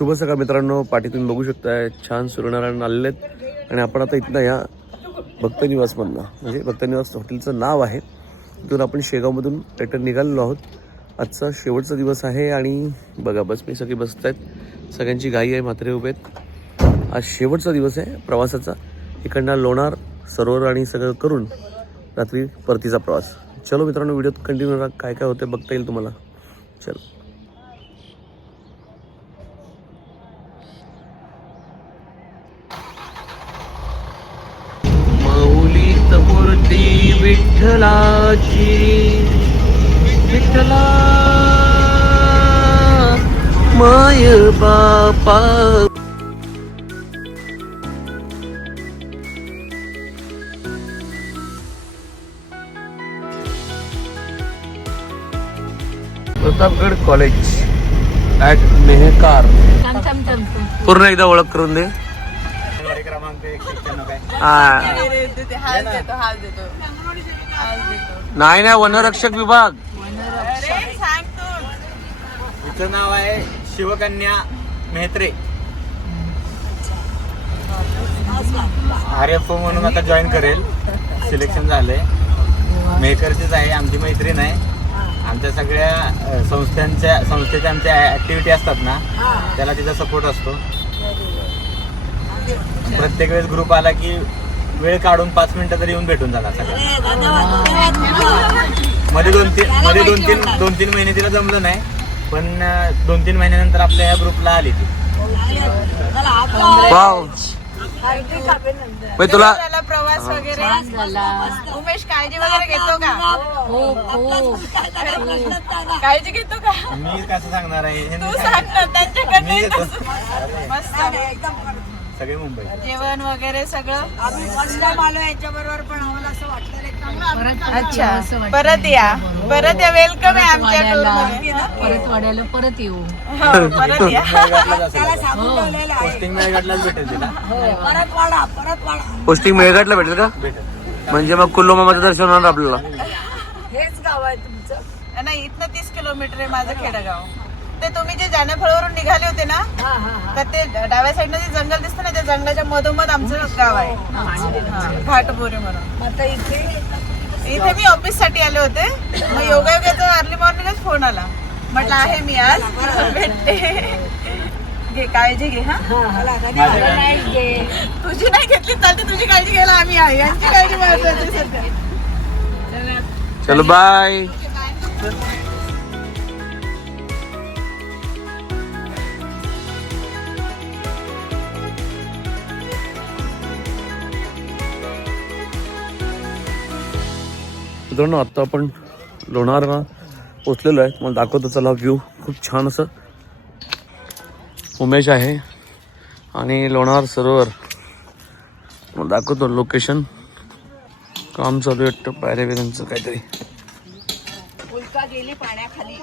शुभ सकाळ मित्रांनो. पाठी तुम्ही बघू शकताय छान सूर्यनारायण आलेले आहेत आणि आपण आता इथनं या भक्तनिवासमधनं म्हणजे भक्तनिवास हॉटेलचं नाव आहे तिथून आपण शेगावमधून रिटर्न निघालेलो आहोत. आजचा शेवटचा दिवस आहे आणि बघा बस मी सगळे बसत आहेत, सगळ्यांची घाई आहे, म्हातारे उभे आहेत. आज शेवटचा दिवस आहे प्रवासाचा. इकडनं लोणार सरोवर आणि सगळं करून रात्री परतीचा प्रवास. चलो मित्रांनो, व्हिडिओत कंटिन्यू राहा, काय काय होतं बघता येईल तुम्हाला. चलो. माऊलीत मूर्ती विठ्ठलाची, विठ्ठला माय बापा. Pratapgad college at Mehkar. पूर्ण एकदा ओळख करून दे. नाही नाही, वनरक्षक विभाग. तिचं नाव आहे शिवकन्या मेहत्रे. RFO म्हणून आता जॉईन करेल, सिलेक्शन झालंय. मेहकरचीच आहे, आमची मैत्रीण आहे. आमच्या सगळ्या संस्थेच्या आमच्या ऍक्टिव्हिटी असतात ना, त्याला तिचा सपोर्ट असतो. प्रत्येक वेळेस ग्रुप आला की वेळ काढून 5 मिनिटं तरी येऊन भेटून जाणार सगळं. मध्ये दोन तीन महिने तिला जमलं नाही, पण 2-3 महिन्यानंतर आपल्या या ग्रुपला आली ती. तुला प्रवास वगैरे उमेश काळजी वगैरे घेतो का? काळजी घेतो का? मी कसं सांगणार आहे, तू सांग ना, त्यांच्याकडे मस्त सगळे मुंबई जेवण वगैरे सगळं. आम्ही फर्स्ट टाइम आलो याच्याबरोबर, पण आम्हाला असं वाटलं अच्छा, परत या वेलकम आहे आमच्या टूरमध्ये. परत वाड्याला परत येऊ. हो, परत या. त्याला सांगून ठेवलेलं आहे. पोस्टिंग मेळघाटलाच भेटेल तिला. परत वाडा पोस्टिंग मेळघाटला भेटेल का? भेटेल. म्हणजे मग कुल्लू मामाचं दर्शन होणार आपल्याला. हेच गाव आहे तुमचं? नाही, इथनं 30 किलोमीटर आहे माझं खेडगाव. ते तुम्ही जे जानेफळवरून निघाले होते ना, तर ते डाव्या साईडनं जे जंगल दिसतं ना, त्या जंगलाच्या मधोमध आमचं गाव आहे, घाटबोरे म्हणून. आता इथे मी ऑफिस साठी आले होते, मग योगायोगाचा अर्ली मॉर्निंगच फोन आला. म्हटलं आहे मी आज, भेटते. घे काळजी घे. हा, तुझी नाही घेतली चालते, तुझी काळजी घ्यायला आम्ही आहे. यांची काळजी महत्वाची सध्या. चलो बाय. मित्रांनो, आत्ता आपण लोणारला पोचलेलो आहे. मला दाखवतो चला व्ह्यू. खूप छान असं उमेश आहे आणि लोणार सरोवर मला दाखवतो. लोकेशन काम चालू आहे वाटतं, पायऱ्या वेगांचं काहीतरी. उल्का गेली पाण्याखाली.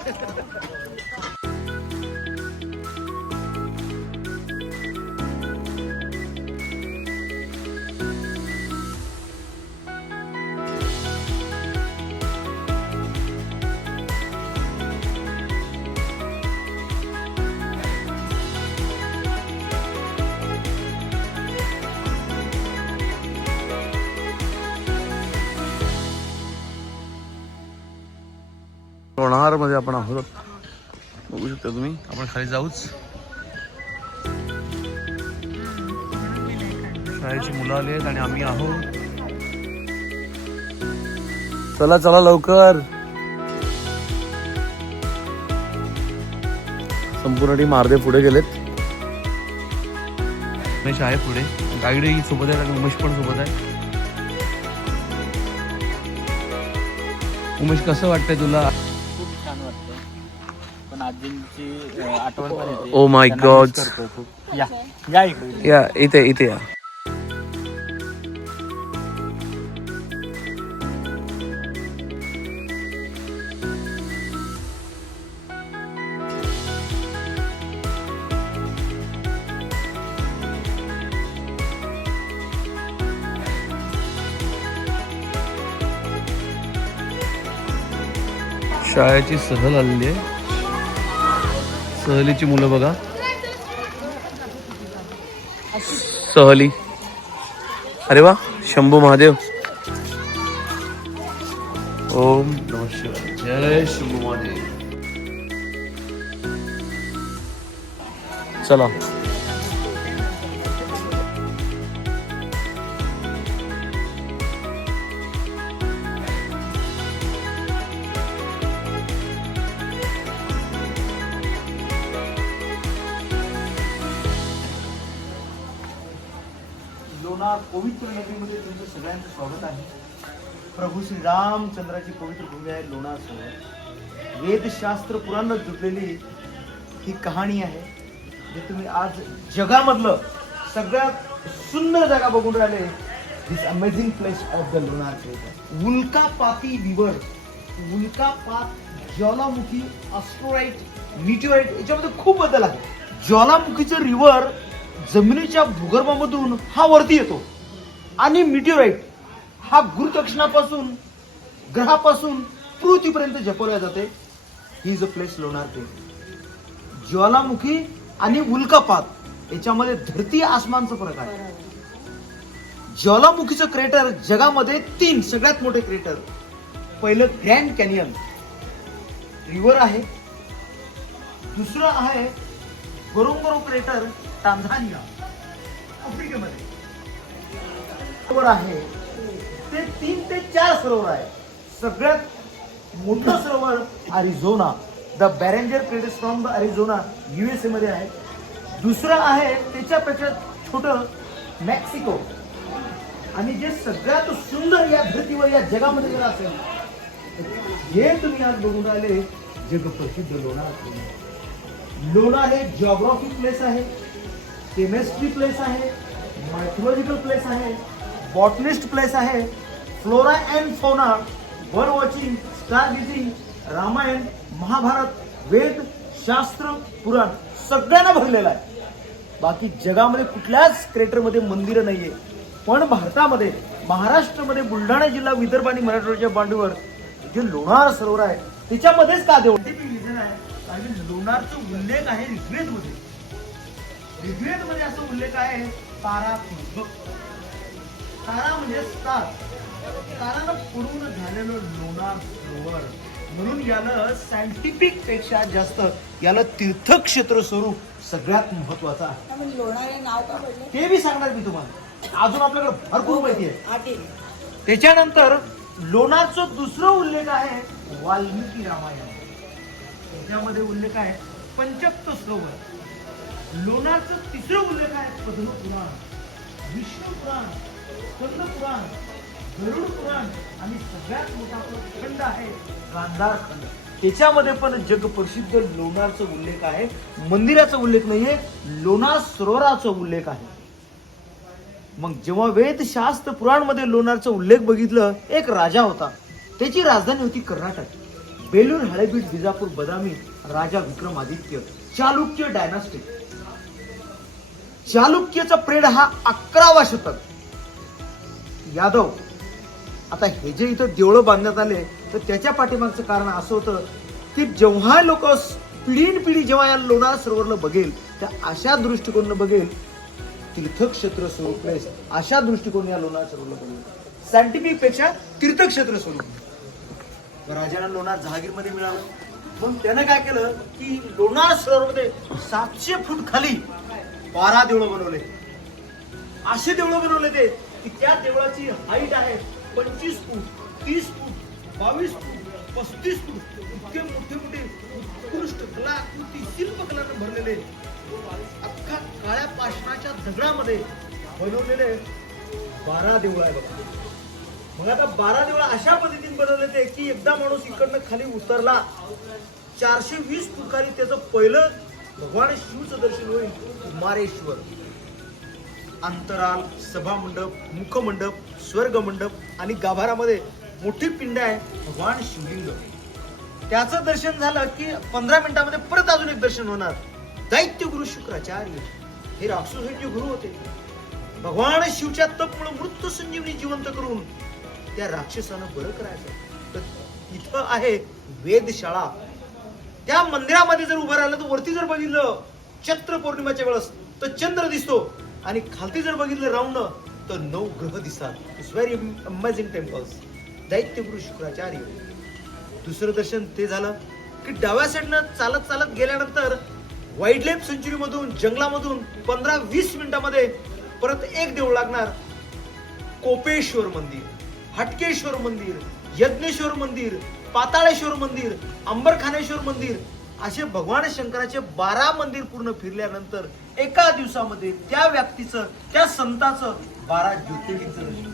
लोणार मध्ये आपण आहोत, बघू शकता तुम्ही. आपण खाली जाऊच. शाळेची मुलं आली आहेत आणि आम्ही आहोत. चला चला लवकर. संपूर्ण टीम अर्धे पुढे गेलेत. उमेश आहे पुढे, गाईड सोबत आहे आणि उमेश पण सोबत आहे. उमेश, कसं वाटतंय तुला? खूप छान वाटतं, पण आजींची आठवण पण येते. ओ माय त्यांना गॉड. miss करतो खूप. या इकडे. या इथे इथे या. शाळेची सहल आलेली आहे. सहलीची मुलं बघा सहली. अरे वा, शंभू महादेव. ओम नमः शिवाय. जय शंभू महादेव. चला. लोणार पवित्र नदीमध्ये तुमचं सगळ्यांचं स्वागत आहे. प्रभू श्री रामचंद्राची पवित्र भूमी आहे लोणार सरोवर. वेदशास्त्र पुराण जुटलेली ही कहाणी आहे, जे तुम्ही आज जगामधलं सगळ्यात सुंदर जागा बघून राहिले. This amazing place of the Lonar सरोवर. उल्कापाती विवर, उल्कापात, ज्वालामुखी, ऑस्ट्रोराइट, मिटिओराइट याच्यामध्ये खूप बदल आहे. ज्वालामुखीचं रिव्हर जमिनीच्या भूगर्भामधून हा वरती येतो आणि मिटिओराइट हा गुरुत्वाकर्षणापासून ग्रहापासून पृथ्वीपर्यंत झेपवल्या जाते. He is a place Lonar place. ज्वालामुखी आणि उल्कापात याच्यामध्ये धरती आसमानचा फरक आहे. ज्वालामुखीचं क्रेटर जगामध्ये 3 सगळ्यात मोठे क्रेटर. पहिलं ग्रँड कॅनियन रिव्हर आहे. दुसरं आहे गोरोंगोरो क्रेटर टांझानिया आफ्रिकेमध्ये. सरोवर आहे ते 3 ते 4 सरोवर आहे. सगळ्यात मोठं सरोवर Arizona, the Barringer crater from the Arizona USA मध्ये आहे. दुसरं आहे त्याच्यापेक्षा छोटं मेक्सिको. आणि जे सगळ्यात सुंदर या धर्तीवर या जगामध्ये जर असेल हे तुम्ही आज बघून राहिले जगप्रसिद्ध लोणार. लोणार हे जिओग्राफी प्लेस आहे, केमिस्ट्री प्लेस आहे, मायथोलॉजिकल प्लेस आहे, बॉटनिस्ट प्लेस आहे, flora and fauna, bird watching, star gazing, Ramayana, Mahabharata, Veda, शास्त्र, पुराण सगळ्यांना भरलेला आहे. बाकी जगामध्ये कुठल्याच क्रेटरमध्ये मंदिरं नाहीये, पण भारतामध्ये महाराष्ट्रामध्ये बुलढाणा जिल्हा, विदर्भ आणि मराठवाड्याच्या बांधीवर जे लोणार सरोवर आहे त्याच्यामध्येच का देऊ कारण लोणारचा उल्लेख आहे ऋग्वेदमध्ये. ऋग्वेदमध्ये असा उल्लेख आहे तारा. तारा म्हणजे स्टार, तारानं पडून झालेलं लोणार सरोवर. म्हणून याला सायंटिफिक पेक्षा जास्त याला तीर्थक्षेत्र स्वरूप सगळ्यात महत्वाचं आहे. लोणार हे नाव का पडलं? ते बी सांगणार मी तुम्हाला. अजून आपल्याकडे भरपूर माहिती आहे. हा, ठीक. त्याच्यानंतर लोणारचा दुसरा उल्लेख आहे वाल्मिकी रामायण. त्याच्यामध्ये उल्लेख आहे पंचप्त सरोवर. लोणारचा तिसरा उल्लेख आहे पद्म पुराण, विष्णू पुराण, स्कंद पुराण, गरुड पुराण आणि सगळ्यात मोठा खंड आहे गांधार खंड. त्याच्यामध्ये पण जगप्रसिद्ध लोणारचा उल्लेख आहे. मंदिराचा उल्लेख नाहीये, लोणार सरोवराचा उल्लेख आहे. मग जेव्हा वेदशास्त्र पुराणमध्ये लोणारचा उल्लेख बघितलं, एक राजा होता, त्याची राजधानी होती कर्नाटक. बेलूर, हळेबीड, विजापूर, बदामी, राजा विक्रमादित्य, चालुक्य डायनास्टी. चालुक्यचा प्रेड हा 11वा शतक. यादव. आता हे जे इथं देवळं बांधण्यात आले तर त्याच्या पाठीमागचं कारण असं होतं की जेव्हा लोक पिढीनपिढी जेव्हा या लोणार सरोवरला बघेल त्या अशा दृष्टिकोनानं बघेल, तीर्थक्षेत्र स्वरूप प्लेस अशा दृष्टिकोन या लोणार सरोवरला बघेल. सायंटिफिक पेक्षा तीर्थक्षेत्र स्वरूप. राजांना लोणार जहागीरमध्ये मिळालं. मग त्यानं काय केलं की लोणार सरोवरमध्ये 700 फूट खाली 12 देवळं बनवले. असे देवळं बनवले ते की त्या देवळाची हाईट आहे 25 फूट, 30 फूट, 22 फूट, 35 फूट. इतके मोठे मोठे उत्कृष्ट कलाकृती शिल्पकलानं भरलेले अख्खा काळ्या पाषाणाच्या दगडामध्ये बनवलेले 12 देवळं आहे बघा. मग आता 12 देवळं अशा पद्धतीने बनवले ते की एकदा माणूस इकडनं खाली उतरला 420 फूट खाली त्याचं पहिलं भगवान शिवचं दर्शन होईल कुमारेश्वर. अंतराल, सभामंडप, मुखमंडप, स्वर्गमंडप आणि गाभारामध्ये मोठी पिंड आहे भगवान शिवलिंग. त्याचं दर्शन झालं की 15 मिनिटांमध्ये परत अजून एक दर्शन होणार. दैत्य गुरु शुक्राचार्य हे राक्षसांचे गुरु होते. भगवान शिवच्या तपमुळे मृत्यू संजीवनी जिवंत करून त्या राक्षसानं बरं करायचं. तर इथं आहे वेदशाळा. त्या मंदिरामध्ये जर उभं राहिलं तर वरती जर बघितलं चैत्र पौर्णिमेच्या वेळेस तर चंद्र दिसतो आणि खालती जर बघितलं राऊंड तर 9 ग्रह दिसतात. It's very amazing temples. दैत्यगुरु शुक्राचार्य. दुसरं दर्शन ते झालं की डाव्या साईडनं चालत चालत गेल्यानंतर वाईल्ड लाईफ सेंच्युरी मधून जंगलामधून 15-20 मिनिटांमध्ये परत एक देऊळ लागणार. कोपेश्वर मंदिर, हटकेश्वर मंदिर, यज्ञेश्वर मंदिर, पाताळेश्वर मंदिर, अंबरखानेश्वर मंदिर असे भगवान शंकराचे 12 मंदिर पूर्ण फिरल्यानंतर एका दिवसामध्ये त्या व्यक्तीचं, त्या संताचं 12 ज्योतिर्लिंगचं दर्शन.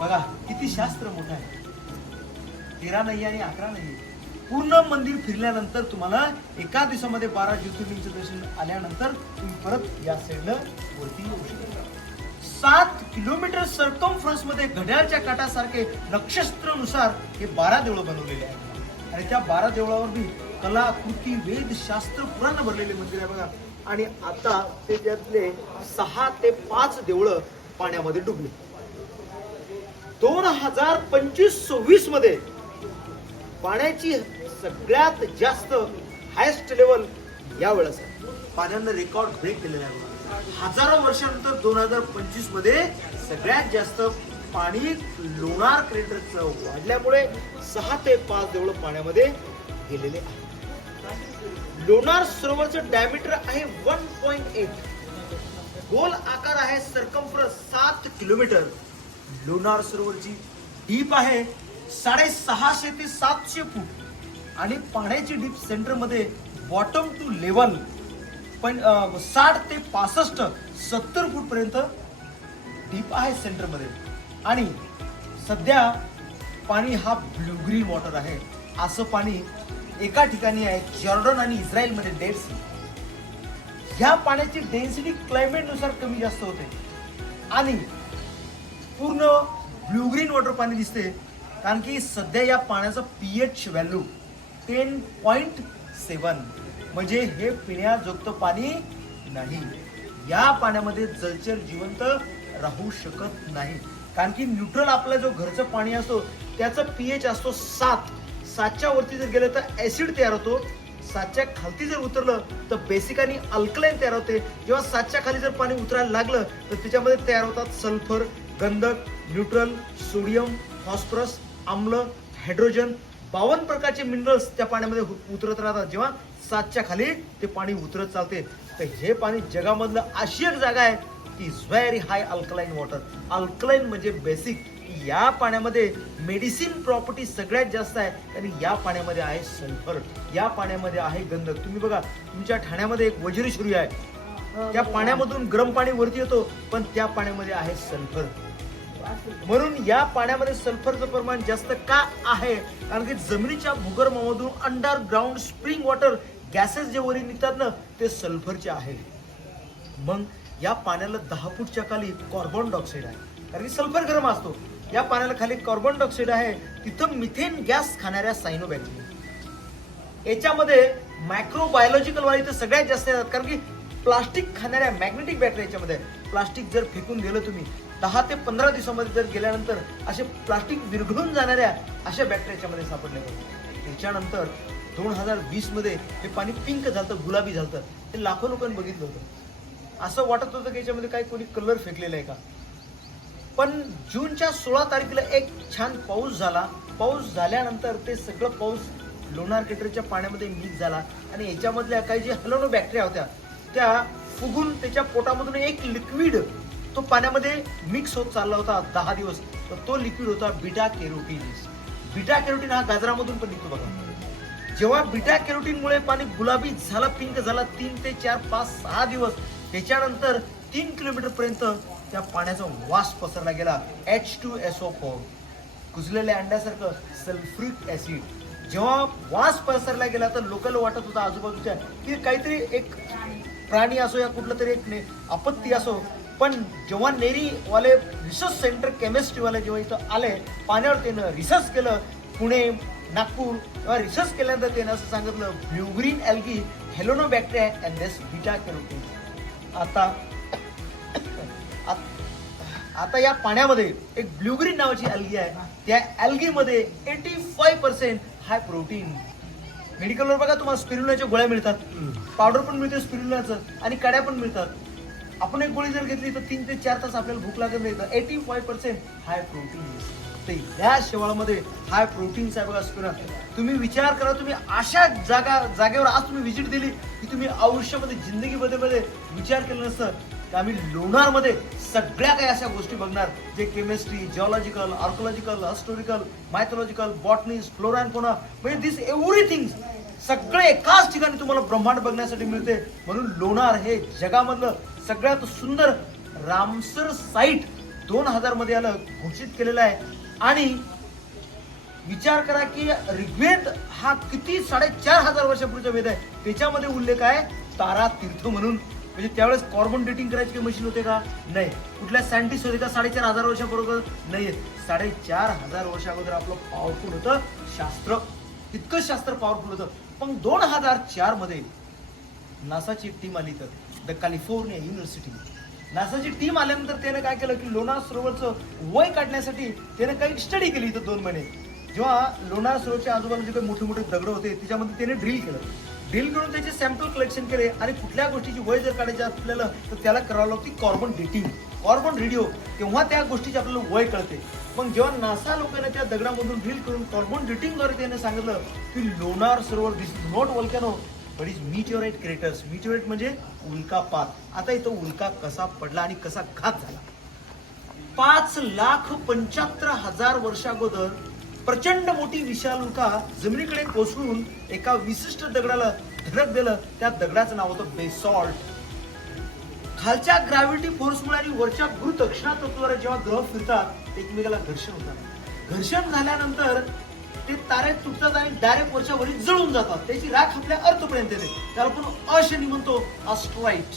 बघा किती शास्त्र मोठं आहे. 13 नाही आणि 11 नाही, पूर्ण मंदिर फिरल्यानंतर तुम्हाला एका दिवसामध्ये 12 ज्योतिर्लिंगचं दर्शन आल्यानंतर तुम्ही परत या साईडला वरती येऊ शकता. 7 किलोमीटर सर्कमफ्रन्स मध्ये घड्याळच्या काटासारखे नक्षत्रानुसार हे 12 देवळं बनवलेले आहेत. आणि त्या 12 देवळावर बी कलाकृती, वेद, शास्त्र, पुराण भरलेले मंदिर आहे बघा. आणि आता ते त्यातले 6 ते 5 देवळं पाण्यामध्ये डुबले. 2025-26 मध्ये पाण्याची सगळ्यात जास्त हायस्ट लेवल या वेळेस आहे. पाण्यानं रेकॉर्ड ब्रेक केलेला आहे. हजारो वर्षानंतर 2025 मध्ये सगळ्यात जास्त पाणी लोणार क्रेटरचं वाढल्यामुळे 6 ते 5 देवळं पाण्यामध्ये गेलेले आहेत. लोणार सरोवरचं डायमीटर आहे 1.8. गोल आकार आहे, सर्कमफ्रन्स 7 किलोमीटर. लोणार सरोवरची डीप आहे 650 ते 700 फूट आणि पाण्याची डीप सेंटर मध्ये बॉटम टू लेवल पण 60 ते 65 70 फूट पर्यंत डीप आहे सेंटर मध्ये. आणि सध्या पाणी हा ब्लू ग्रीन वॉटर आहे. असं पाणी एका ठिकाणी आहे जॉर्डन आणि इस्रायल मध्ये, डेड सी. ह्या पाण्याची डेन्सिटी क्लायमेट नुसार कमी जास्त होते आणि पूर्ण ब्लू ग्रीन वॉटर पाणी दिसते. कारण की सध्या या पाण्याचा pH व्हॅल्यू 10.7 म्हणजे हे पिण्याजोगतं पाणी नाही. या पाण्यामध्ये जलचर जिवंत राहू शकत नाही. कारण की न्यूट्रल आपला जो घरचं पाणी असतो त्याचा pH असतो 7. 7च्या वरती जर गेलं तर ऍसिड तयार होतो. 7च्या खालती जर उतरलं तर बेसिक आणि अल्कलाईन तयार होते. जेव्हा 7च्या खाली जर पाणी उतरायला लागलं तर त्याच्यामध्ये तयार होतात सल्फर, गंधक, न्यूट्रल, सोडियम, फॉस्फरस, आम्ल, हायड्रोजन, 52 प्रकारचे मिनरल्स त्या पाण्यामध्ये उतरत राहतात. जेव्हा 7च्या खाली ते पाणी उतरत चालते तर हे पाणी जगामधलं अशी एक जागा आहे की very high alkaline water. Alkaline म्हणजे बेसिक. या पाण्यामध्ये मेडिसिन प्रॉपर्टी सगळ्यात जास्त आहे आणि या पाण्यामध्ये आहे सल्फर, या पाण्यामध्ये आहे गंधक. तुम्ही बघा तुमच्या ठाण्यामध्ये एक वज्रेश्वरी आहे, त्या पाण्यामधून गरम पाणी वरती येतो पण त्या पाण्यामध्ये आहे सल्फर. म्हणून या पाण्यामध्ये सल्फरचं प्रमाण जास्त का आहे? कारण की जमिनीच्या भूगर्भामधून अंडरग्राऊंड स्प्रिंग वॉटर गॅसेस जे वरी निघतात ना ते सल्फरचे आहे. मग या पाण्याला 10 फूटच्या खाली कार्बन डायऑक्साईड आहे. कारण की सल्फर गरम असतो. या पाण्याला खाली कार्बन डायऑक्साईड आहे. तिथं मिथेन गॅस खाणाऱ्या सायनोबॅक्टेरिया, याच्यामध्ये मायक्रोबायोलॉजिकल वाली तर सगळ्यात जास्त येतात. कारण की प्लास्टिक खाणाऱ्या मॅग्नेटिक बॅक्टेरिया याच्यामध्ये. प्लास्टिक जर फेकून गेलं तुम्ही 10 ते 15 दिवसामध्ये जर गेल्यानंतर असे प्लास्टिक विरघळून जाणाऱ्या अशा बॅक्टेरियाच्यामध्ये सापडले होते. त्याच्यानंतर 2020 मध्ये हे पाणी पिंक झालं, गुलाबी झालं. हे लाखो लोकांनी बघितलं होतं. असं वाटत होतं की याच्यामध्ये काय कोणी कलर फेकलेला आहे का. पण जूनच्या 16 तारखेला एक छान पाऊस झाला. पाऊस झाल्यानंतर ते सगळं पाऊस लोणार क्रेटरच्या पाण्यामध्ये मिक्स झाला आणि याच्यामधल्या काही जे हॅलोनो बॅक्टेरिया होत्या त्या फुगून त्याच्या पोटामधून एक लिक्विड तो पाण्यामध्ये मिक्स होत चालला होता 10 दिवस. तर तो लिक्विड होता बीटा कॅरोटीन. बीटा कॅरोटीन हा गाजरामधून पण निघतो बघा. जेव्हा बीटा कॅरोटीनमुळे पाणी गुलाबी झालं, पिंक झाला 3 ते 4, 5, 6 दिवस, त्याच्यानंतर 3 किलोमीटर पर्यंत त्या पाण्याचा वास पसरला गेला. H2SO4 कुजलेल्या अंड्यासारखं sulphuric acid. जेव्हा वास पसरला गेला तर लोकांना वाटत होता आजूबाजूच्या की काहीतरी एक प्राणी असो या कुठलं तरी एक आपत्ती असो. पण जेव्हा नेरीवाले रिसर्च सेंटर केमिस्ट्रीवाले जेव्हा इथं आले पाण्यावर त्यानं रिसर्च केलं, पुणे, नागपूर तेव्हा रिसर्च केल्यानंतर त्यानं असं सांगितलं ब्लू ग्रीन अल्गी हेलोनो bacteria and this beta carotene. आता या पाण्यामध्ये एक ब्लू ग्रीन नावाची अल्गी आहे. त्या अल्गीमध्ये 85% हाय प्रोटीन. मेडिकलवर बघा तुम्हाला स्पिरुलिनाच्या गोळ्या मिळतात, पावडर पण मिळते स्पिरुलिनाचं आणि काड्या पण मिळतात. आपण एक गोळी जर घेतली तर 3 ते 4 तास आपल्याला भूक लागत नाही. तर 85% हाय प्रोटीन. तर ह्या शेवाळामध्ये हाय प्रोटीन्स आहे बघा स्पिरा. तुम्ही विचार करा, तुम्ही अशा जागेवर आज तुम्ही व्हिजिट दिली की तुम्ही आयुष्यामध्ये जिंदगीमध्ये विचार केला नसतं की आम्ही लोणारमध्ये सगळ्या काही अशा गोष्टी बघणार जे chemistry, geological, archaeological, historical, mythological, botanist, flora and fauna, म्हणजे दिस एव्हरीथिंग सगळे एकाच ठिकाणी तुम्हाला ब्रह्मांड बघण्यासाठी मिळते. म्हणून लोणार हे जगामधलं सगळ्यात सुंदर रामसर साईट 2000 मध्ये याला घोषित केलेलं आहे. आणि विचार करा की ऋग्वेद हा किती 4500 वर्षापूर्वीचा वेद आहे, त्याच्यामध्ये उल्लेख आहे तारा तीर्थ म्हणून. म्हणजे त्यावेळेस कार्बन डेटिंग करायची काही मशीन होते का? नाही. कुठल्या सायंटिस्ट होते का 4500 वर्षाबरोबर? नाही. 4500 वर्षा अगोदर आपलं पॉवरफुल होतं शास्त्र, इतकं शास्त्र पॉवरफुल होतं. पण 2004 मध्ये नासाची एक टीम आली, तर द कॅलिफोर्निया युनिव्हर्सिटी. नासाची टीम आल्यानंतर त्याने काय केलं की लोणार सरोवरचं वय काढण्यासाठी त्याने काही स्टडी केली इथं 2 महिने. जेव्हा लोणार सरोवरच्या आजूबाजूला जे काही मोठे मोठे दगड होते त्याच्यामध्ये त्याने ड्रिल केलं. ड्रिल करून त्याचे सॅम्पल कलेक्शन केले आणि कुठल्या गोष्टीची वय जर काढायची आपल्याला तर त्याला करावं लागते कार्बन डेटिंग, कार्बन रेडिओ. तेव्हा त्या गोष्टीची आपल्याला वय कळते. मग जेव्हा नासा लोकांना त्या दगडामधून ड्रिल करून कार्बन डेटिंगद्वारे त्याने सांगितलं की लोणार सरोवर this is not volcano but is meteorite craters. Meteorite म्हणजे उल्कापात. आता इथं उल्का कसा पडला आणि कसा घात झाला. 5,75,000 वर्षा अगोदर प्रचंड मोठी विशाल उल्का जमिनीकडे कोसळून एका विशिष्ट दगडाला धडक दिलं. त्या दगडाचं नाव होतं बेसॉल्ट. खालच्या ग्रॅव्हिटी फोर्समुळे आणि वरच्या गुरुत्वाकर्षण तत्वावर जेव्हा ग्रह फिरतात एकमेकाला घर्षण होतात. घर्षण झाल्यानंतर ते तारे तुटतात आणि डायरेक्ट वरच्या वरी जळून जातात. त्याची राख आपल्या अर्थपर्यंत येते. त्याला आपण अशनी म्हणतो, अस्ट्राइट.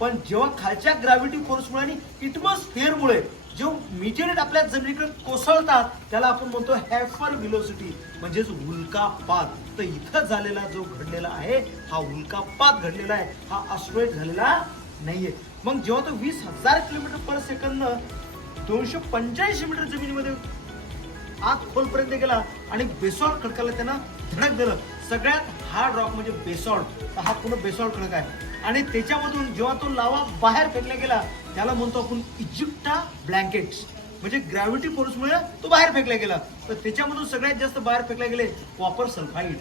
पण जेव्हा खालच्या ग्रॅव्हिटी फोर्समुळे आणि इटमॉस्फिअरमुळे जो मीटिओराइट आपल्या जमिनीकडे कोसळतात त्याला आपण म्हणतो हेफर व्हेलॉसिटी, म्हणजेच उल्कापात. तर इथं झालेला जो घडलेला आहे हा उल्कापात घडलेला आहे, हा अस्ट्रॉइड झालेला नाहीये. मग जेव्हा तो 20,000 किलोमीटर पर सेकंद 285 मीटर जमिनीमध्ये आत खोलपर्यंत गेला आणि बेसॉल्ट खडकाला त्यांना धडक दिलं. सगळ्यात हार्ड रॉक म्हणजे बेसॉल्ट. तर हा पूर्ण बेसॉल्ट खडक आहे. आणि त्याच्यामधून जेव्हा तो लावा बाहेर फेकला गेला त्याला म्हणतो आपण इजिप्टा ब्लँकेट्स, म्हणजे ग्रॅव्हिटी फोर्समुळे तो बाहेर फेकला गेला. तर त्याच्यामधून सगळ्यात जास्त बाहेर फेकला गेले copper sulphide,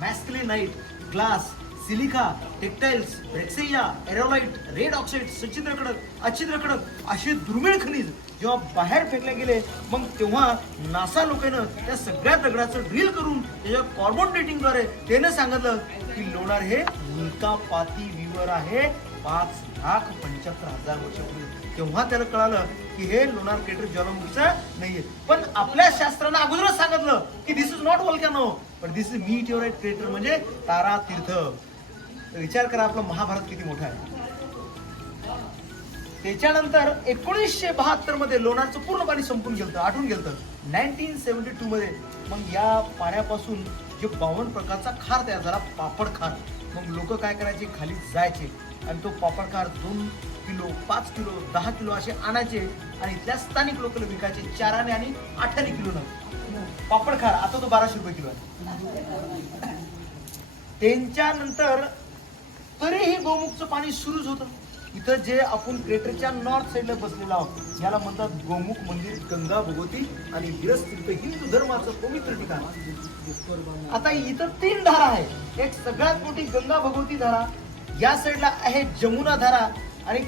maskelynite, glass, silica, tektites, breccia, aerolite, red oxide, सच्छिद्र खडक, अच्छिद्र खडक असे दुर्मिळ खनिज जेव्हा बाहेर फेकले गेले मग तेव्हा नासा लोकांना त्या सगळ्या दगडाचं ड्रिल करून त्याच्या कार्बन डेटिंगद्वारे त्याने सांगितलं की लोणार हे उल्कापाती विवर आहे 5,75,000 वर्षापूर्वी. तेव्हा त्याला कळालं की हे लोणार क्रेटर ज्वालामुखीचं नाहीये. पण आपल्या शास्त्रानं अगोदरच सांगितलं की this is not volcano but this is meteorite crater, म्हणजे तारा तीर्थ. विचार करा आपलं महाभारत किती मोठं आहे. त्याच्यानंतर 1972 मध्ये लोणारचं पूर्ण पाणी संपून गेलं, आटून गेलं. 1972 मध्ये मग या पाण्यापासून जे 52 प्रकारचा खार तयार झाला, पापड खार. मग लोक काय करायचे, खाली जायचे आणि तो पापड खार 2 किलो, 5 किलो, 10 किलो असे आणायचे आणि इथल्या स्थानिक लोकांना विकायचे 4 आणे आणि 8 आणे किलोनं पापड खार. आता तो 1200 रुपये किलो आहे. त्यांच्यानंतर तरीही गोमुखचं पाणी सुरूच होतं. इथं जे आपण क्रेटरच्या नॉर्थ साईडला बसलेलो आहोत याला म्हणतात गोमुख मंदिर, गंगा भगवती आणि गिरस तीर्थ, हिंदू धर्माचं पवित्र ठिकाण. आता इथं 3 धारा आहे. एक सगळ्यात मोठी गंगा भगवती धारा, या साईडला आहे जमुना धारा आणि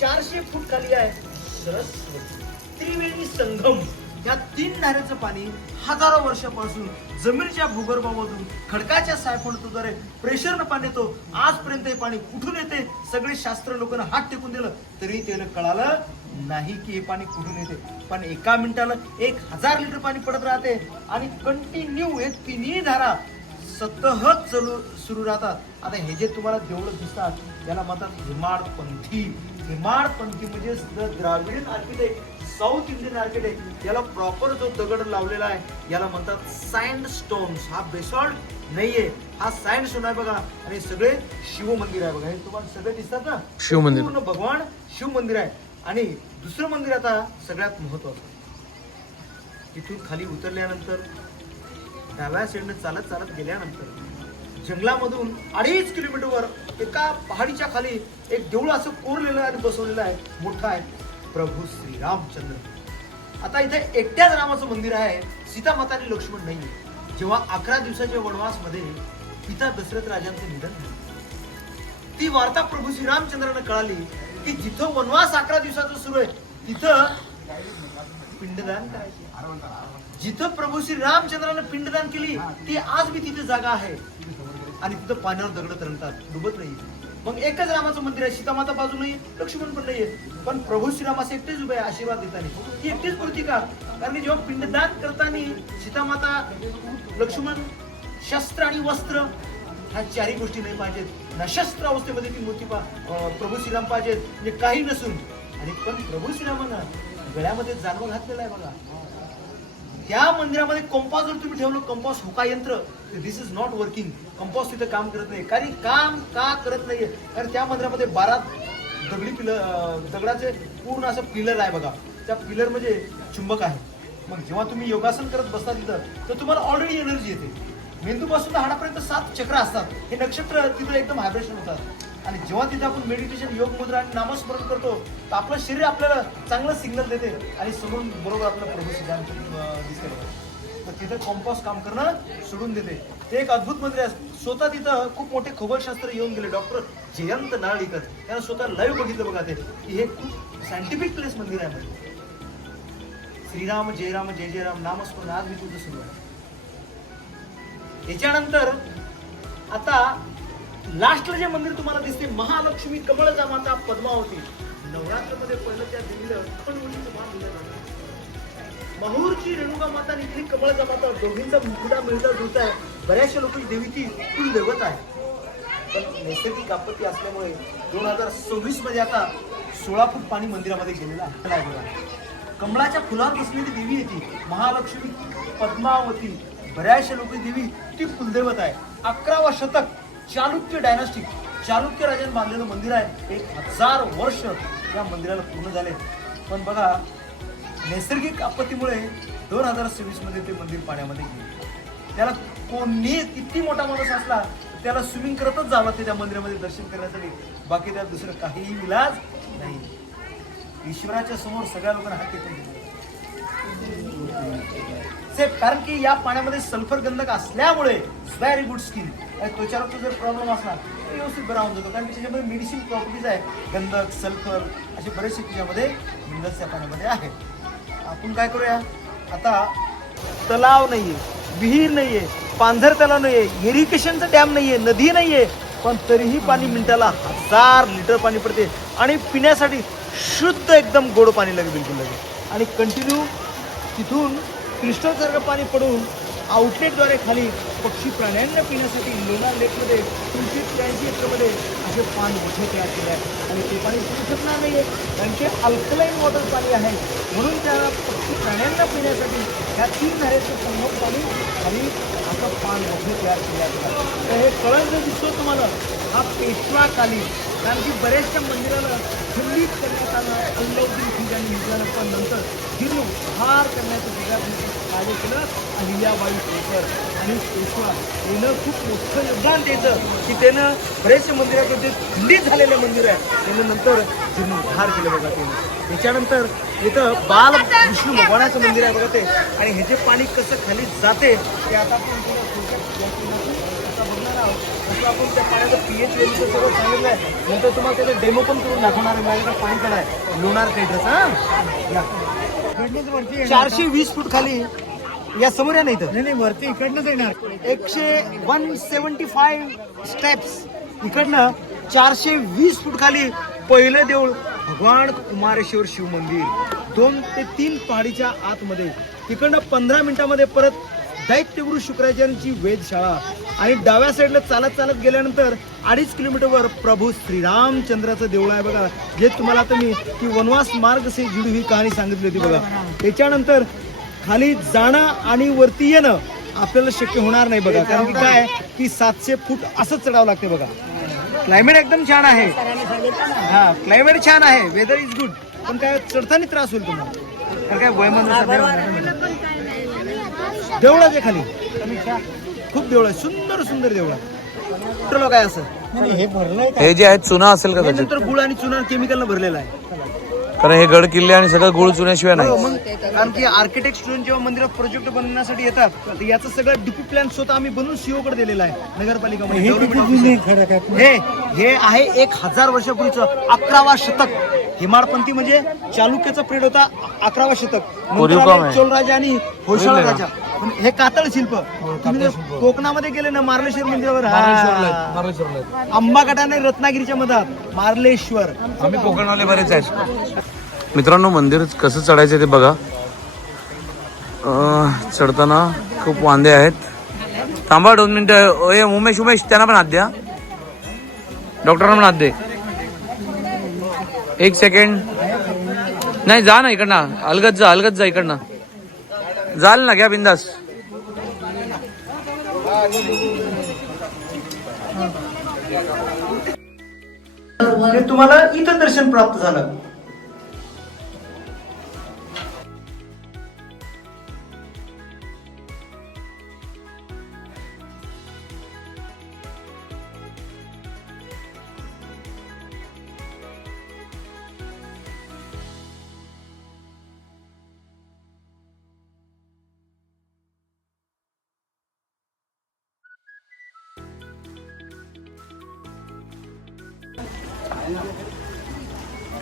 400 फूट खाली आहे सरस्वती. त्रिवेणी संगम. या 3 धारेचं पाणी हजारो वर्षापासून जमिनीच्या भूगर्भामधून खडकाच्या सायफोनद्वारे प्रेशरनं पाणी येतो. आजपर्यंत हे पाणी कुठून येते सगळे शास्त्र लोकांना हात टेकून दिलं तरी त्याला कळालं नाही की हे पाणी कुठून येते. पण एका मिनिटाला 1000 लिटर पाणी पडत राहते आणि कंटिन्यू हे 3ही धारा सतत सुरू राहतात. आता हे जे तुम्हाला देवळं दिसतात याला म्हणतात हेमाडपंथी. हेमाडपंथी म्हणजे Dravidian architect, south Indian architect. याला प्रॉपर जो दगड लावलेला आहे याला म्हणतात सँडस्टोन्स. हा बेसॉल्ट नाहीये, हा सँडस्टोन आहे बघा. आणि सगळे शिव मंदिर आहे बघा, हे तुम्हाला सगळे दिसतात ना, शिव मंदिर, पूर्ण भगवान शिव मंदिर आहे. आणि दुसरं मंदिर आता सगळ्यात महत्वाचं, इथून खाली उतरल्यानंतर डाव्या साईडने चालत चालत गेल्यानंतर जंगलामधून 2.5 किलोमीटरवर एका पहाडीच्या खाली एक देऊळ असं कोरलेलं आणि बसवलेलं आहे, मोठं आहे, प्रभू श्रीरामचंद्र. आता इथे एकट्याच रामाचं मंदिर आहे, सीता माता आणि लक्ष्मण नाहीये. जेव्हा 11 दिवसाच्या वनवासमध्ये पिता दशरथ राजांचं निधन झालं, ती वार्ता प्रभू श्रीरामचंद्रांना कळाली की जिथं वनवास 11 दिवसाचा सुरू आहे तिथं पिंडदान करायचे. जिथं प्रभू श्री रामचंद्राने पिंडदान केली ती आज बी तिथे जागा आहे आणि तिथं पाण्यावर दगड तरंगतात, डुबत नाही. मग एकच रामाचं मंदिर आहे, सीतामाता बाजू नाही, लक्ष्मण पण नाहीये, पण प्रभू श्रीराम असे एकटेच उभे आहे आशीर्वाद देताना. ती एकटीच मूर्ती का? कारण की जेव्हा पिंडदान करताना सीतामाता, लक्ष्मण, शस्त्र आणि वस्त्र ह्या चारही गोष्टी नाही पाहिजेत. ना शस्त्र अवस्थेमध्ये ती मूर्ती प्रभू श्रीराम पाहिजेत, म्हणजे काही नसून. आणि पण प्रभू श्रीरामानं गळ्यामध्ये जानवं घातलेलं आहे बघा. त्या मंदिरामध्ये कंपास जर तुम्ही ठेवलं, कंपास हुका यंत्र, दिस इज नॉट वर्किंग. कंपास तिथे काम करत नाही. कारण काम का करत नाहीये? कारण त्या मंदिरामध्ये 12 दगडाचे पूर्ण असं पिलर आहे बघा. त्या पिलर म्हणजे चुंबक आहे. मग जेव्हा तुम्ही योगासन करत बसता तिथं तर तुम्हाला ऑलरेडी एनर्जी येते. मेंदूपासून तर हाडापर्यंत 7 चक्र असतात. हे नक्षत्र तिथं एकदम व्हायब्रेशन होतात. आणि जेव्हा तिथे आपण मेडिटेशन, योग मुद्रा आणि नामस्मरण करतो तर आपलं शरीर आपल्याला चांगलं सिग्नल देते आणि समोरून बरोबर आपलं प्रभू श्रीराम दिसते. तर तिथं कॉम्पॉस काम करणं सोडून देते. ते एक अद्भुत मंदिर आहे. स्वतः तिथं खूप मोठे खगोलशास्त्र येऊन गेले, डॉक्टर जयंत नारळीकर, त्यांना स्वतः लाईव्ह बघितलं बघा ते की हे खूप सायंटिफिक प्लेस मंदिर आहे. श्रीराम जय राम जय जय राम नामस्मरण आज मी तुझं सुरू आहे. याच्यानंतर आता लास्टला जे मंदिर तुम्हाला दिसते, महालक्ष्मी कमळजा माता पद्मावती. नवरात्रमध्ये पहिलं त्या देवीला पण मान दिलं जातं. माहूरची रेणुका माता आणि इथली कमळजा माता, दोघींचा मुकुटा मिळता जुळता आहे. बऱ्याचशा लोकांची देवीची कुल दैवत आहे. पण नैसर्गिक आपत्ती असल्यामुळे 2026 मध्ये आता 16 फूट पाणी मंदिरामध्ये गेलेलं आहे. कमळाच्या फुलावर बसलेली देवी आहे ती महालक्ष्मी पद्मावती. बऱ्याचशा लोकांची देवी ती कुलदैवत आहे. 11वा शतक चालुक्य डायनास्टिक, चालुक्य राजांनी बांधलेलं मंदिर आहे. 1000 वर्ष या मंदिराला पूर्ण झाले. पण बघा नैसर्गिक आपत्तीमुळे 2026 मध्ये ते मंदिर पाण्यामध्ये गेले. त्याला कोणी किती मोठा माणूस असला त्याला स्विमिंग करतच जावं लागते त्या मंदिरामध्ये दर्शन करण्यासाठी. बाकी त्यात दुसरं काहीही इलाज नाही. ईश्वराच्या समोर सगळ्या लोकांना हात टेकून कारण की या पाण्यामध्ये सल्फर गंधक असल्यामुळे व्हेरी गुड स्किन, त्वचारोग्य जर प्रॉब्लेम असला तर व्यवस्थित बरा होऊन जातो. कारण की त्याच्यामध्ये मेडिसिन प्रॉपर्टीज आहे. गंधक, सल्फर असे बरेचसे त्याच्यामध्ये मिनरल्स या पाण्यामध्ये आहेत. आपण काय करूया, आता तलाव नाहीये, विहीर नाहीये, पांझर तलाव नाहीये, इरिगेशनचा डॅम नाहीये, नदी नाहीये, पण तरीही पाणी मिनिटाला 1000 लिटर पाणी पडते. आणि पिण्यासाठी शुद्ध एकदम गोड पाणी लागेल, बिलकुल लागेल. आणि कंटिन्यू तिथून क्रिस्टलसारखं पाणी पडून आउटलेटद्वारे खाली पक्षी प्राण्यांना पिण्यासाठी लोणार लेकमध्ये 283 एकरमध्ये असे पाणी मोठे तयार केले आहे. आणि ते पाणी पिऊ शकणार नाही आहे कारण ते अल्कलाईन वॉटर पाणी आहे. म्हणून त्या पक्षी प्राण्यांना पिण्यासाठी ह्या 3 धारेचं संगम पाणी खाली असं पान मोठे तयार केले आहे. तर हे कळस जो दिसतो तुम्हाला हा पेशवाकालीन, कारण की बऱ्याचशा मंदिराला खंडित करण्यात आलं. अल्लाउद्दीन खिलजीने म्हटल्यानं पण नंतर जीर्णोद्धार करण्याचं सगळ्यात कार्य केलं अहिल्याबाई होळकर. आणि पेशवा यानं खूप मोठं योगदान द्यायचं की त्यानं बरेचसे मंदिराचे जे खंडित झालेले मंदिर आहे त्यानं नंतर जीर्णोद्धार केलं बघा. त्यानं त्याच्यानंतर इथं बाल विष्णू भगवानाचं मंदिर आहे बघा ते. आणि ह्याचे पाणी कसं खाली जाते ते आता आपण बघणार आहोत. तसं आपण त्या पाण्याचं pH व्हॅल्यूचं सगळं सांगितलं आहे. नंतर तुम्हाला त्याचं डेमो पण करून दाखवणार आहे. माझ्याकडे पाणी कडा आहे लोणार कैटरचा. 420 फूट खाली या समोर या नाही तर नाही वरती इकडनंच येणार. 175 स्टेप्स इकडनं 420 फूट खाली पहिलं देऊळ भगवान कुमारेश्वर शिव मंदिर. 2 ते 3 पहाडीच्या आतमध्ये. तिकडनं 15 मिनिटामध्ये परत दैत्यगुरु शुक्राचार्यांची वेधशाळा. आणि डाव्या साईडला चालत चालत गेल्यानंतर 2.5 किलोमीटरवर प्रभू श्रीरामचंद्राचं देऊळ आहे बघा. जे तुम्हाला आता मी की वनवास मार्ग से जुडी ही कहाणी सांगितली होती बघा. त्याच्यानंतर खाली जाणं आणि वरती येणं आपल्याला शक्य होणार नाही बघा. कारण की काय की 700 फूट असंच चढावं लागते बघा. क्लायमेट एकदम छान आहे. हा क्लायमेट छान आहे, वेदर इज गुड. पण काय चढताना त्रास होईल तुम्हाला. कारण काय वयमान देवळाचे खाली खूप देवळ आहे, सुंदर सुंदर देवळ आहे. इंटरलॉक आहे असं. हे जे आहे चुना असेल का हे त्याच्यात? नंतर गुळ आणि चुना केमिकलनं भरलेलं आहे. कारण हे गड किल्ले आणि सगळं गुळ चुन्याशिवाय हो, नाही. मग कारण की आर्किटेक्ट स्टुडंट जेव्हा मंदिरात प्रोजेक्ट बनवण्यासाठी येतात तर याचं सगळं डीपी प्लॅन स्वतः आम्ही बनवून सीओ कडे दिलेला आहे नगरपालिकामध्ये. हे आहे 1000 वर्षापूर्वीचं 11वा शतक. हेमाडपंथी म्हणजे चालुक्याचा पिरियड होता 11वा शतक. कोरीव काम आहे. चोल राजा आणि होयसाळ राजा. पण हे कातळ शिल्प तुम्ही जर कोकणामध्ये गेले ना मार्लेश्वर मंदिरावर आंबागड आणि रत्नागिरीच्या मधात मार्लेश्वर. आम्ही कोकणवाले बरेच आहेत. मित्रांनो, मंदिर कसं चढायचं ते बघा. चढताना खूप वांदे आहेत. थांबा 2 मिनिटं. उमेश त्यांना पण हात द्या. डॉक्टरांना पण हात दे. 1 सेकंड. नाही, जा ना इकडनं. अलगत जा इकडनं. जाल ना, घ्या बिंदास. तुम्हाला इथं दर्शन प्राप्त झालं.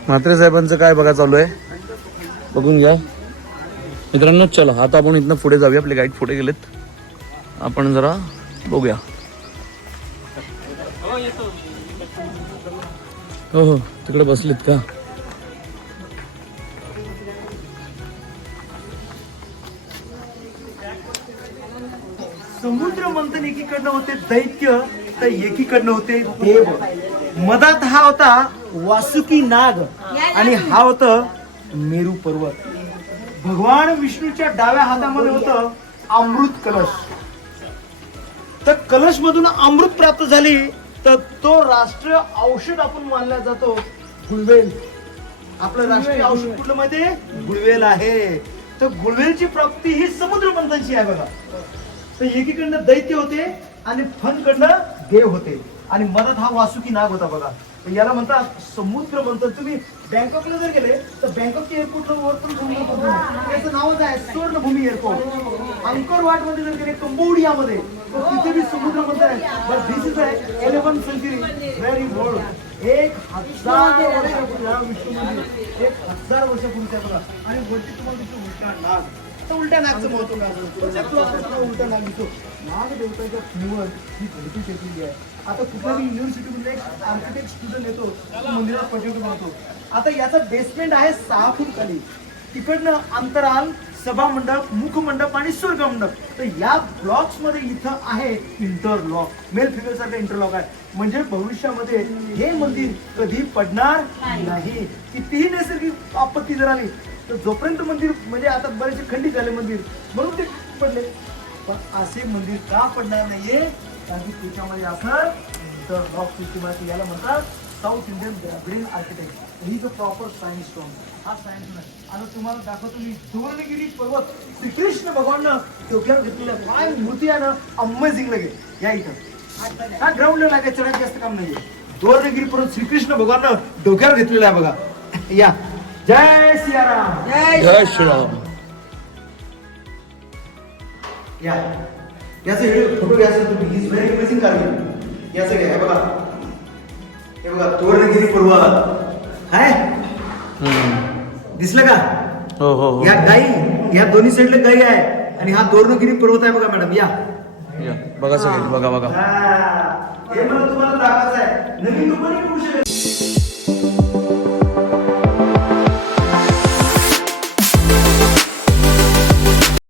म्हात्रे साहेबांचं काय बघा चालू आहे बघून घ्या मित्रांनो. चला आता आपण इथनं पुढे जाऊया. आपले गाईड पुढे गेलेत. आपण जरा बघूया. हो तिकडे बसलेत का? समुद्र मंथन एकीकडनं होते दैत्य तर एकीकडनं होते देव. मधात हा होता वासुकी नाग आणि हा होता मेरू पर्वत. भगवान विष्णूच्या डाव्या हातामध्ये होतं अमृत कलश. तर कलश मधून अमृत प्राप्त झाली तर तो राष्ट्रीय औषध आपण मानला जातो गुळवेल. आपलं राष्ट्रीय औषध कुठलं माहितीये? गुळवेल आहे. तर गुळवेलची प्राप्ती ही समुद्र मंथनची आहे बघा. तर एकीकडनं दैत्य होते आणि फनकडनं देव होते आणि मधात हा वासुकी नाग होता बघा. याला म्हणतात समुद्र मंथन. तुम्ही बँकॉकला जर गेले तर बँकॉकच्या एअरपोर्टला वरतून त्याचं नावच आहे स्वर्णभूमी एअरपोर्ट. अंकोरवाट मध्ये जर गेले कंबोडियामध्ये तर तिथे बी समुद्र मंथन आहे. But this is 11th century very old. 1000 वर्षापूर्वी हा विष्णू मंदिर 1000 वर्षापूर्वीचा बघा. आणि वरती तुम्हाला दिसतो उलटा नाग. तर उलट्या नागचं महत्व काय असतं? उलटा नाग दिसतो. नाग देवताच्या फुलीवर ही घडती टेकलेली आहे. आता कुठल्याही युनिव्हर्सिटीमध्ये एक आर्किटेक्ट स्टुडंट येतो तो मंदिरात प्रोजेक्ट बनवतो. आता याचा बेसमेंट आहे 6 फूट खाली. तिकडनं अंतराल, सभामंडप, मुखमंडप आणि स्वर्गमंडप. तर या ब्लॉक्स मध्ये इथं आहे इंटरलॉक. मेल फिगर सारखं इंटरलॉक आहे. म्हणजे भविष्यामध्ये हे मंदिर कधी पडणार नाही. कितीही नैसर्गिक आपत्ती जर आली तर जोपर्यंत मंदिर म्हणजे आता बरेचसे खंडित झाले मंदिर म्हणून ते पडले. पण असे मंदिर का पडणार नाहीये? कारण की त्याच्यामध्ये असं इंटरलॉक सिस्टम आहे. याला म्हणतात साऊथ इंडियन ग्रीन आर्किटेक्ट. ही जो प्रॉपर सायन्स स्टोन हा सायन्स नाही. आता तुम्हाला दाखवतो मी सुवर्णगिरी पर्वत श्रीकृष्ण भगवाननं डोक्यावर घेतलेला काय मूर्ती आहे ना, अमेझिंग लगे. या इथं हा ग्राउंडला लागाय चढायचं जास्त काम नाहीये. सुवर्णगिरी पर्वत श्रीकृष्ण भगवाननं डोक्यावर घेतलेला आहे बघा. या जय सियाराम. जय श्रीराम. या याचा फोटो घ्यायचा तुम्ही. इज व्हेरी अमेझिंग कार्य. याचं घ्या. हे बघा हे बघा सुवर्णगिरी पर्वत आहे. दिसलं का? हो. या गाई या दोन्ही साईडला गाई आहे आणि हा सुवर्णगिरी पर्वत आहे बघा मॅडम. या बघा सगळे बघा. हे मला तुम्हाला दाखवायचं आहे. नवीन लोकांनी करू शकेल.